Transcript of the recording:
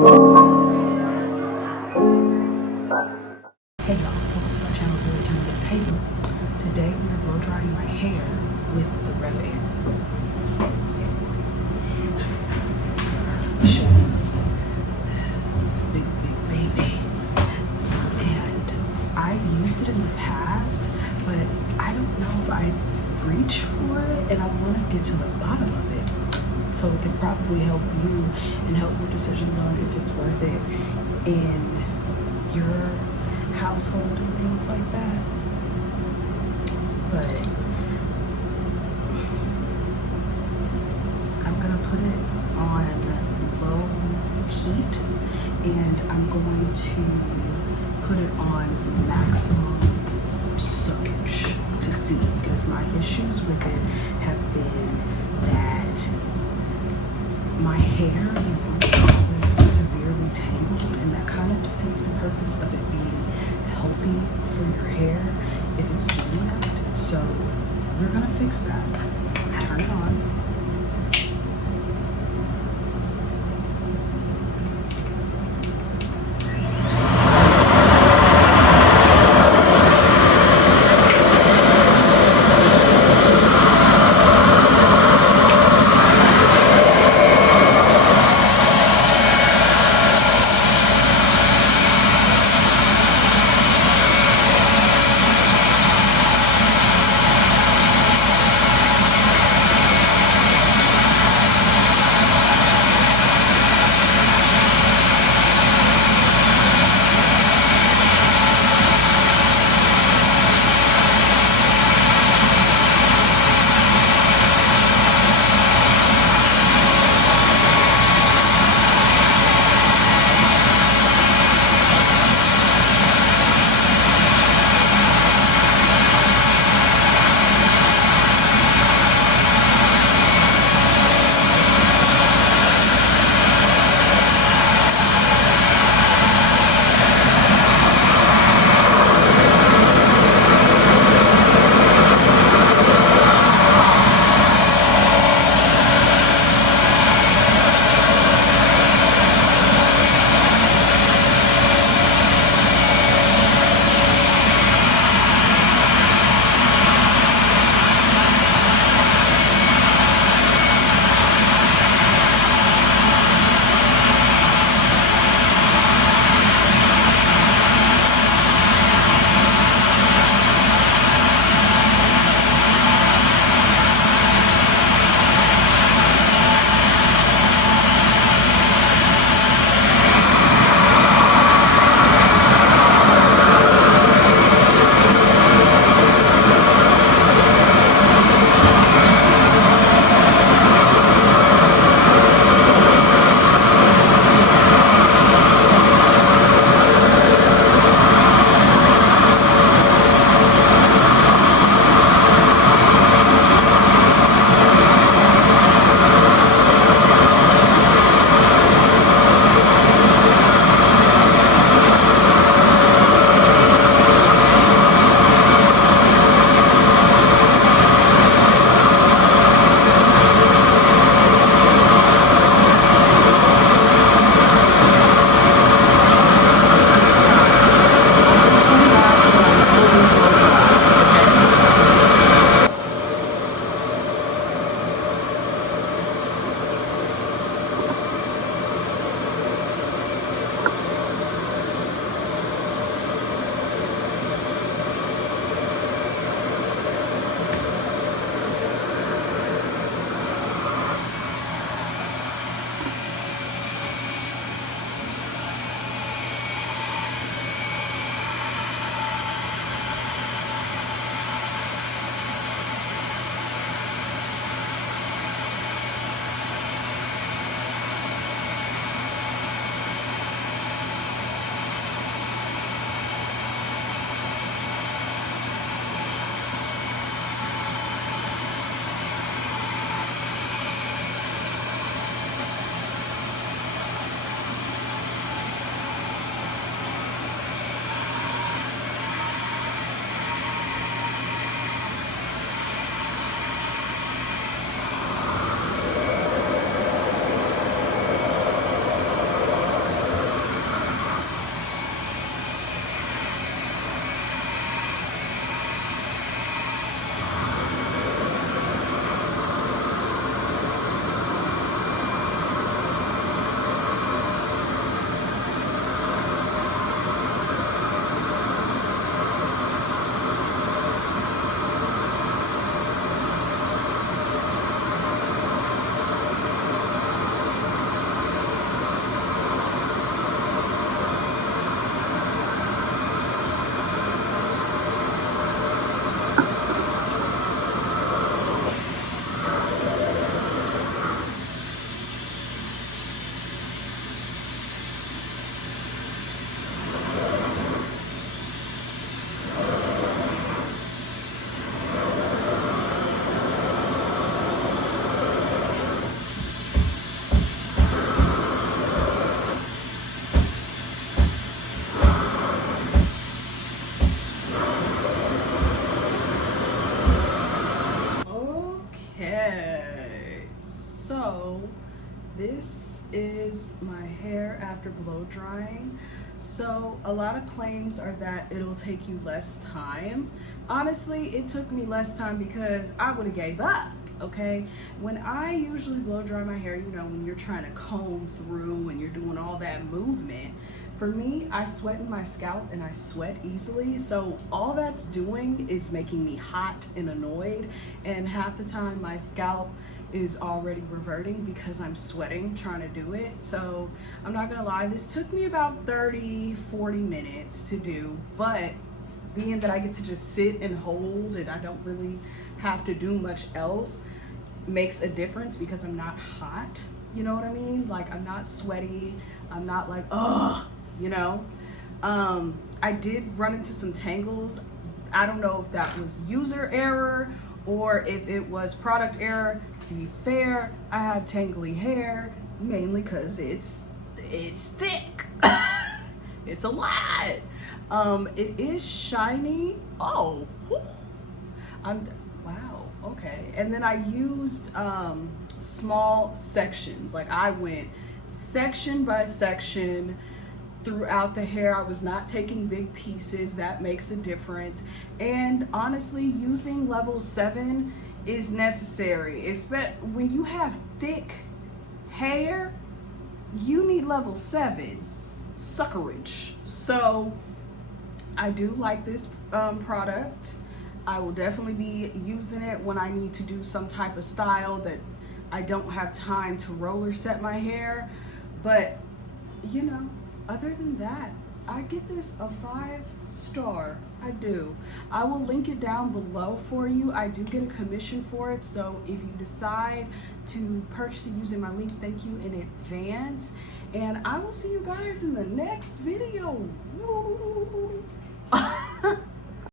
Hey y'all, welcome to my channel for the time this. Hey look, today we are blow drying my hair with the Rev Air. It's a big, big baby. And I've used it in the past, but I don't know if I reach for it, and I want to get to the bottom of it. So it can probably help you and help your decisions on if it's worth it in your household and things like that. But I'm gonna put it on low heat, and I'm going to put it on maximum soakage to see, because my issues with it have been that my hair, the roots are always severely tangled, and that kind of defeats the purpose of it being healthy for your hair if it's doing that. So we're gonna fix that. Turn it on. this is my hair after blow drying. So a lot of claims are that it'll take you less time. Honestly, it took me less time because I would have gave up, okay? When I usually blow dry my hair, you know, when you're trying to comb through and you're doing all that movement, for me, I sweat in my scalp and I sweat easily. So all that's doing is making me hot and annoyed. And half the time my scalp is already reverting because I'm sweating trying to do it. So I'm not gonna lie, this took me about 30-40 minutes to do, but being that I get to just sit and hold and I don't really have to do much else makes a difference because I'm not hot, you know what I mean? Like, I'm not sweaty, I'm not like, ugh, you know? I did run into some tangles. I don't know if that was user error or if it was product error. To be fair, I have tangly hair mainly because it's thick. It's a lot. It is shiny. Oh, whew. Wow, okay. And then I used small sections. Like, I went section by section throughout the hair. I was not taking big pieces. That makes a difference. And honestly, using level 7 is necessary. Especially when you have thick hair, you need level 7 suckerage. So I do like this product. I will definitely be using it when I need to do some type of style that I don't have time to roller set my hair. But you know, other than that, I give this a 5-star. I do. I will link it down below for you. I do get a commission for it, so if you decide to purchase it using my link, thank you in advance. And I will see you guys in the next video.